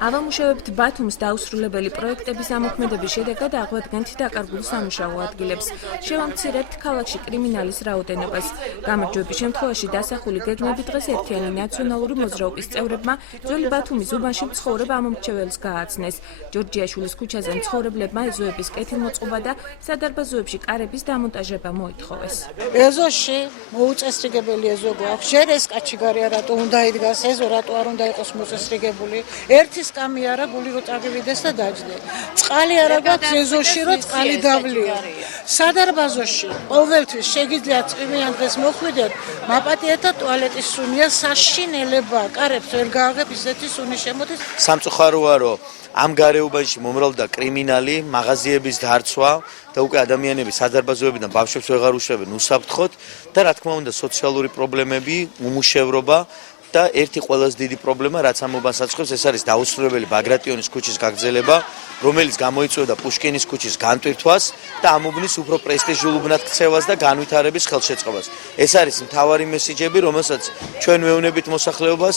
ავამუშავებთ ბათუმის დაუსრულებელი პროექტების ამოქმედების შედეგად აღვადგენთ დაკარგულ სამუშაო ადგილებს. შევამცირებთ ქალაქში კრიმინალის რაოდენობას. გამარჯვების შემთხვევაში დასახული გეგმები დღეს ერთიანი ნაციონალური მოძრაობის წევრებმა ძველი ბათუმის უბანში მცხოვრებ ამომრჩეველს გააცნეს. ჯორჯიაშვილის ქუჩაზე მცხოვრებლებმა ეზოების კეთილმოწყობა და სადარბაზოებში კარების დამონტაჟება მოითხოვეს. ეზოში მოუწესრიგებელი ეზო გვაქვს. ჯერ ეს კაჩიგარი რატო უნდა იდგას, ეზო რატო არ უნდა იყოს მოწესრიგებული. ერთის კამი არა, გული რო წაგივიდეს და დაჯდე. წყალი არა გვაქვს ეზოში, რო წყალი დავლია. სადარბაზოში ყოველთვის შეგიძლიათ წვიმიან დღეს მოხვიდეთ, მაპატიეთ და ტუალეტის სუნია საშინელება. კარებს ვერ გააღებ ისეთი სუნი შემოდის. სამწუხაროა, რომ ამ გარეუბანში მომრავლდა კრიმინალი, მაღაზიების დარცვა და უკვე ადამიანები სადარბაზოებიდან ბავშვებს ვეღარ უშვებენ უსაფრთხოდ და რა თქმა უნდა სოციალური პრობლემები, უმუშევრობა და ერთი ყველაზე დიდი პრობლემა, რაც ამ უბანს აწყობს, ეს არის დაუსრულებელი ბაგრატიონის ქუჩის გაგრძელება, რომელიც გამოიწვევდა პუშკინის ქუჩის განტვირთვას და ამ უბნის უფრო პრესტიჟულ უბნად ქცევას და განვითარების ხელშეწყობას. ეს არის მთავარი მესიჯები, რომელსაც ჩვენ ვეუბნებით მოსახლეობას.